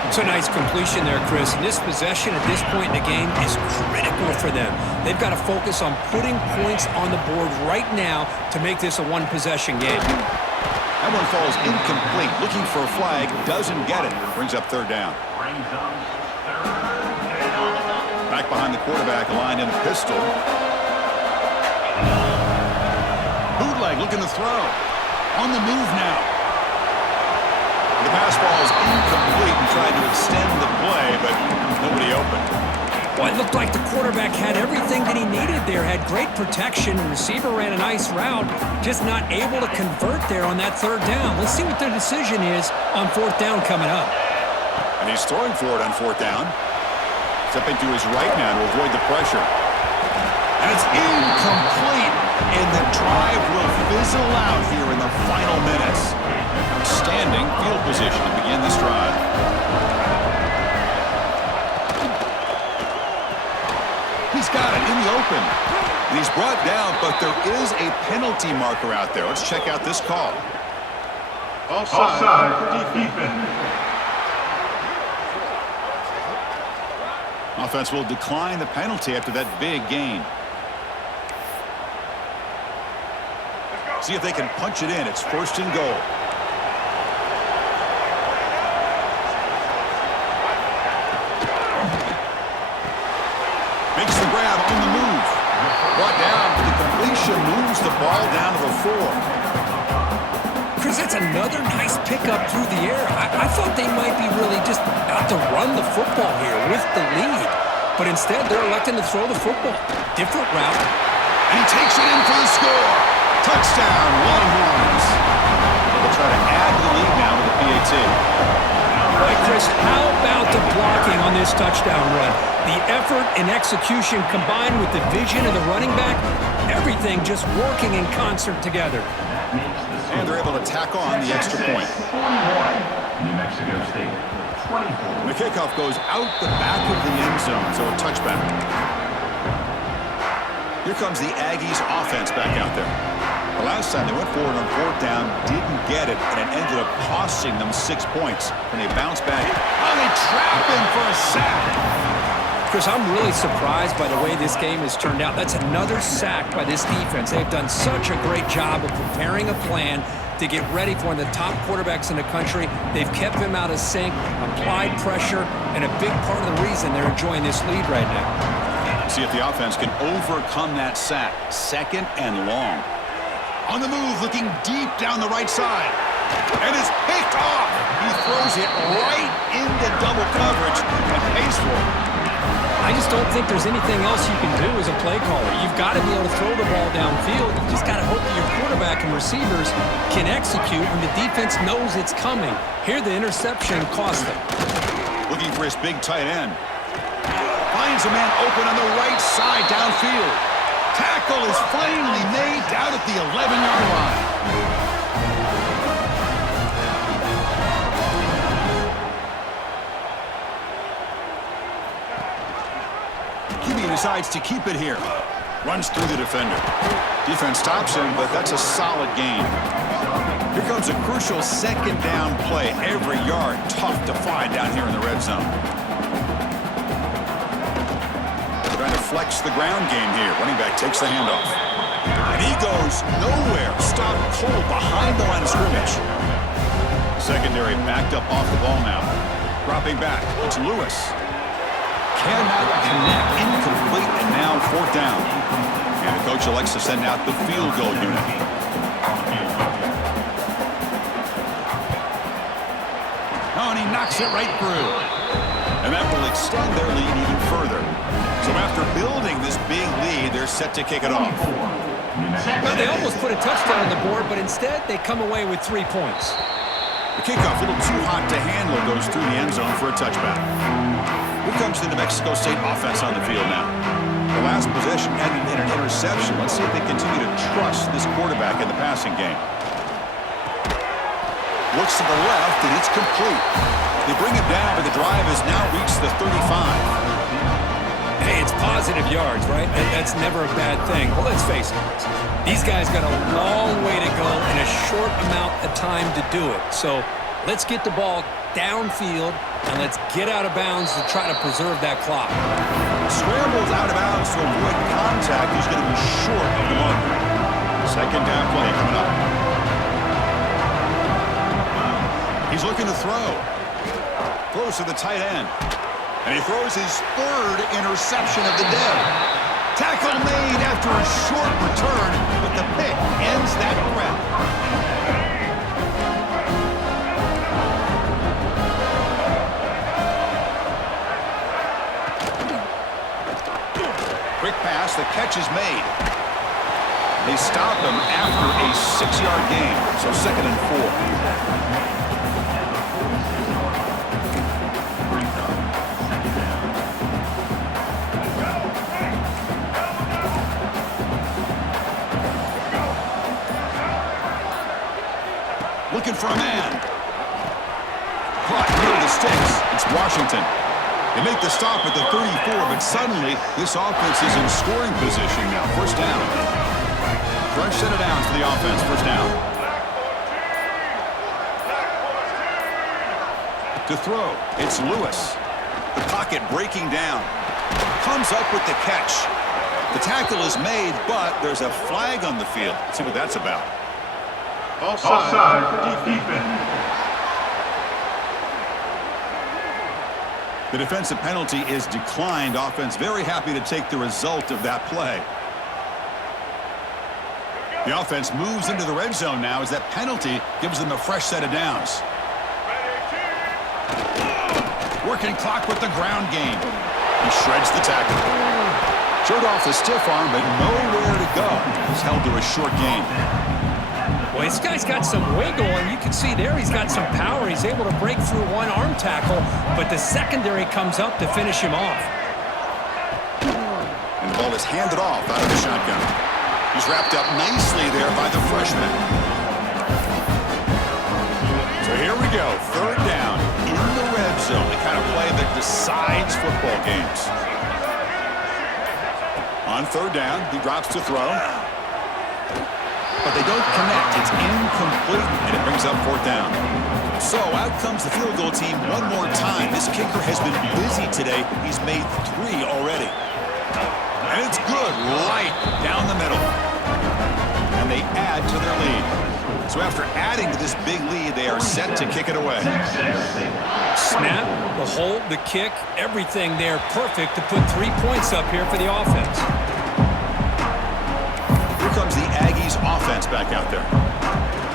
It's a nice completion there, Chris. And this possession at this point in the game is critical for them. They've got to focus on putting points on the board right now to make this a one-possession game. That one falls incomplete. Looking for a flag, doesn't get it. Brings up 3rd down. Back behind the quarterback, lined in pistol. Bootleg looking to throw. On the move now. The pass ball is incomplete and tried to extend the play, but nobody open. Well, it looked like the quarterback had everything that he needed there, had great protection. The receiver ran a nice route, just not able to convert there on that 3rd down. Let's see what their decision is on 4th down coming up. And he's throwing for it on 4th down. Stepping to his right now to avoid the pressure. And it's incomplete, and the drive will fizzle out here in the final minutes. Outstanding field position to begin this drive. He's got it in the open. And he's brought down, but there is a penalty marker out there. Let's check out this call. Offside for defense. Offense will decline the penalty after that big gain. See if they can punch it in. It's 1st and goal. Makes the grab on the move. Brought down for the completion. Moves the ball down to the 4. Chris, that's another nice pickup through the air. I thought they might be really just out to run the football here with the lead. But instead, they're electing to throw the football. Different route. And he takes it in for the score. Touchdown, Longhorns. They'll try to add to the lead now with the PAT. All right, Chris, how about the blocking on this touchdown run? The effort and execution combined with the vision of the running back, everything just working in concert together. And they're able to tack on the extra point. 41, New Mexico State, 24. The kickoff goes out the back of the end zone, so a touchback. Here comes the Aggies offense back out there. The last time they went forward on fourth down, didn't get it, and it ended up costing them 6 points. And they bounced back. Oh, they trap him for a sack. Chris, I'm really surprised by the way this game has turned out. That's another sack by this defense. They've done such a great job of preparing a plan to get ready for one of the top quarterbacks in the country. They've kept him out of sync, applied pressure, and a big part of the reason they're enjoying this lead right now. See if the offense can overcome that sack. 2nd and long. On the move, looking deep down the right side. And it's picked off. He throws it right into double coverage and pays for it. I just don't think there's anything else you can do as a play caller. You've got to be able to throw the ball downfield. You just got to hope that your quarterback and receivers can execute when the defense knows it's coming. Here, the interception cost them. Looking for his big tight end. Finds a man open on the right side downfield. Tackle is finally made down at the 11-yard line. QB decides to keep it here. Runs through the defender. Defense stops him, but that's a solid gain. Here comes a crucial 2nd down play. Every yard tough to find down here in the red zone. Trying to flex the ground game here. Running back takes the handoff. And he goes nowhere. Stopped cold behind the line of scrimmage. Secondary backed up off the ball now. Dropping back. It's Lewis. Cannot connect. Incomplete. And now 4th down. And the coach elects to send out the field goal unit. Oh, and he knocks it right through. And that will extend their lead even further. So after building this big lead, they're set to kick it off. Well, they almost put a touchdown on the board, but instead they come away with 3 points. The kickoff, a little too hot to handle, goes through the end zone for a touchback. Here comes the New Mexico State offense on the field now. The last possession ended in an interception. Let's see if they continue to trust this quarterback in the passing game. Looks to the left, and it's complete. They bring it down, but the drive has now reached the 35. Hey, it's positive yards, right? That's never a bad thing. Well, let's face it. These guys got a long way to go and a short amount of time to do it. So let's get the ball downfield, and let's get out of bounds to try to preserve that clock. Scrambles out of bounds to avoid contact. He's going to be short of the mark. 2nd down play coming up. He's looking to throw. Throws to the tight end. And he throws his 3rd interception of the day. Tackle made after a short return, but the pick ends that threat. Quick pass, the catch is made. They stop him after a 6-yard gain, so 2nd and 4. Looking for a man. Caught near the sticks. It's Washington. They make the stop at the 34, but suddenly this offense is in scoring position now. 1st down. Fresh set of downs for the offense. 1st down. To throw, it's Lewis. The pocket breaking down. Comes up with the catch. The tackle is made, but there's a flag on the field. Let's see what that's about. Offside, defense. The defensive penalty is declined. Offense very happy to take the result of that play. The offense moves into the red zone now as that penalty gives them a fresh set of downs. Working clock with the ground game. He shreds the tackle. Showed off the stiff arm, but nowhere to go. He's held to a short gain. Well, this guy's got some wiggle, and you can see there he's got some power. He's able to break through one arm tackle, but the secondary comes up to finish him off. And the ball is handed off out of the shotgun. He's wrapped up nicely there by the freshman. go. Third down in the red zone. The kind of play that decides football games. On third down, he drops to throw. But they don't connect. It's incomplete, and it brings up fourth down. So out comes the field goal team one more time. This kicker has been busy today. He's made 3 already. And it's good right down the middle. And they add to their lead. So after adding to this big lead, they are set to kick it away. Snap, the hold, the kick, everything there perfect to put 3 points up here for the offense. Here comes the Aggies offense back out there.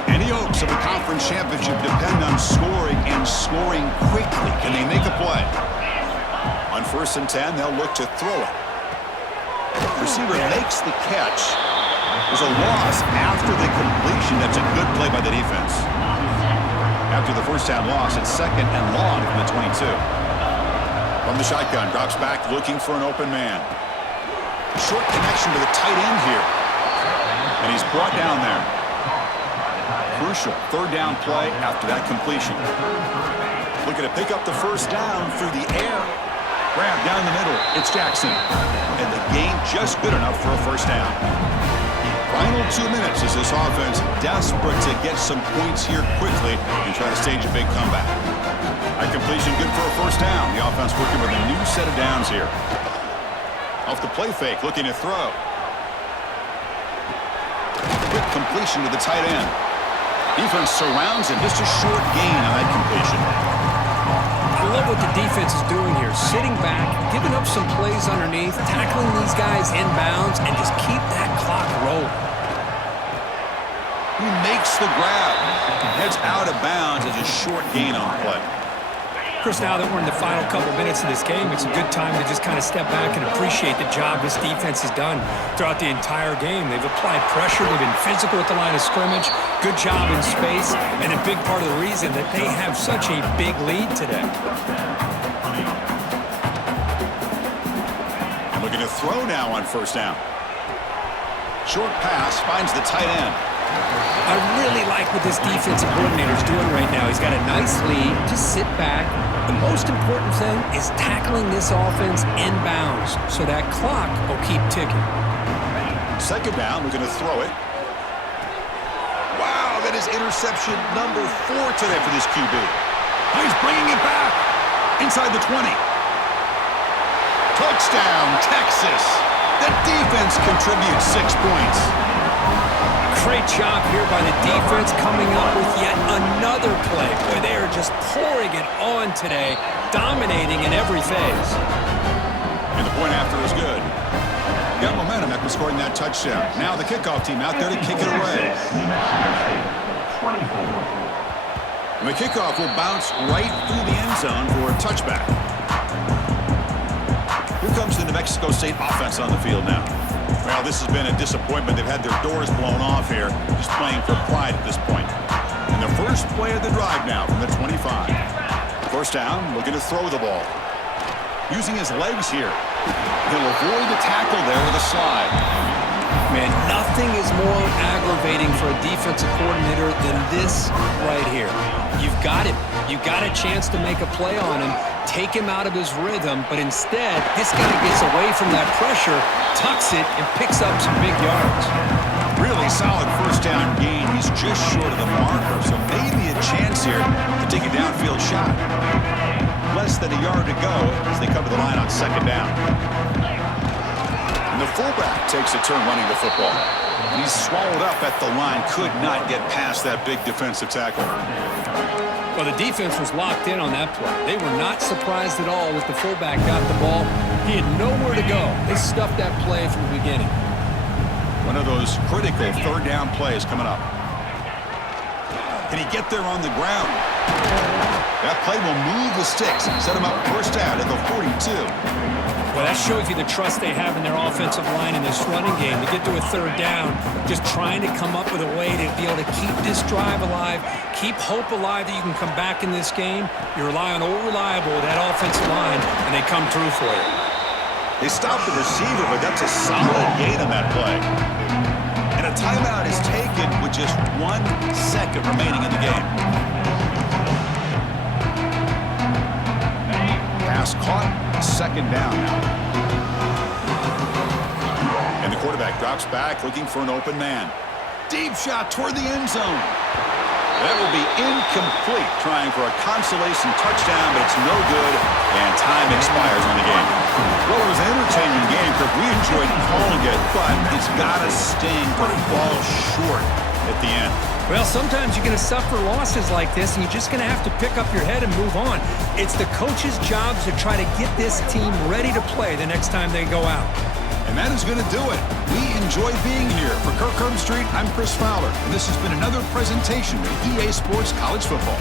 Any hopes of a conference championship depend on scoring and scoring quickly. Can they make a play? On 1st and 10, they'll look to throw it. Receiver makes the catch. There's a loss after the completion. That's a good play by the defense. After the first down loss, it's 2nd and long from the 22. From the shotgun, drops back looking for an open man. Short connection to the tight end here. And he's brought down there. Crucial third down play after that completion. Looking to pick up the first down through the air. Grab down the middle. It's Jackson. And the game just good enough for a first down. Final 2 minutes as this offense desperate to get some points here quickly and try to stage a big comeback. That completion good for a first down. The offense working with a new set of downs here. Off the play fake, looking to throw. Quick completion to the tight end. Defense surrounds him. Just a short gain on that completion. I love what the defense is doing here. Sitting back, giving up some plays underneath, tackling these guys inbounds, and just keep that clock rolling. He makes the grab. Heads out of bounds as a short gain on the play. Chris, now that we're in the final couple minutes of this game, it's a good time to just kind of step back and appreciate the job this defense has done throughout the entire game. They've applied pressure. They've been physical at the line of scrimmage. Good job in space, and a big part of the reason that they have such a big lead today. And looking to throw now on first down. Short pass finds the tight end. I really like what this defensive coordinator is doing right now. He's got a nice lead. Just sit back. The most important thing is tackling this offense inbounds so that clock will keep ticking. Second down, we're going to throw it. Wow, that is interception number 4 today for this QB. Oh, he's bringing it back inside the 20. Touchdown, Texas. The defense contributes 6 points. Great job here by the defense coming up with yet another play. Boy, they are just pouring it on today, dominating in every phase. And the point after is good. Got momentum after scoring that touchdown. Now the kickoff team out there to kick it away. And the kickoff will bounce right through the end zone for a touchback. Here comes the New Mexico State offense on the field now. Well, this has been a disappointment. They've had their doors blown off here, just playing for pride at this point. And the first play of the drive now from the 25. First down, looking to throw the ball. Using his legs here. He'll avoid the tackle there with a slide. Man, nothing is more aggravating for a defensive coordinator than this right here. You've got him. You've got a chance to make a play on him, take him out of his rhythm, but instead, this guy gets away from that pressure, tucks it, and picks up some big yards. Really solid first down gain. He's just short of the marker, so maybe a chance here to take a downfield shot. Less than a yard to go as they come to the line on second down. And the fullback takes a turn running the football. And he's swallowed up at the line, could not get past that big defensive tackle. Well, the defense was locked in on that play. They were not surprised at all as the fullback got the ball. He had nowhere to go. They stuffed that play from the beginning. One of those critical third down plays coming up. Can he get there on the ground? That play will move the sticks and set him up first down at the 42. Well, that shows you the trust they have in their offensive line in this running game. To get to a third down, just trying to come up with a way to be able to keep this drive alive, keep hope alive that you can come back in this game. You rely on old reliable, that offensive line, and they come through for you. They stopped the receiver, but that's a solid gain on that play. And a timeout is taken with just 1 second remaining in the game. second down now. And the quarterback drops back looking for an open man. Deep shot toward the end zone. That will be incomplete, trying for a consolation touchdown, but it's no good, and time expires on the game. Well, it was an entertaining game, Kirk. We enjoyed calling it, but it's got to sting when it falls short at the end. Well, sometimes you're going to suffer losses like this, and you're just going to have to pick up your head and move on. It's the coach's job to try to get this team ready to play the next time they go out. And that is going to do it. We enjoy being here. For Kirk Herbstreit, I'm Chris Fowler, and this has been another presentation of EA Sports College Football.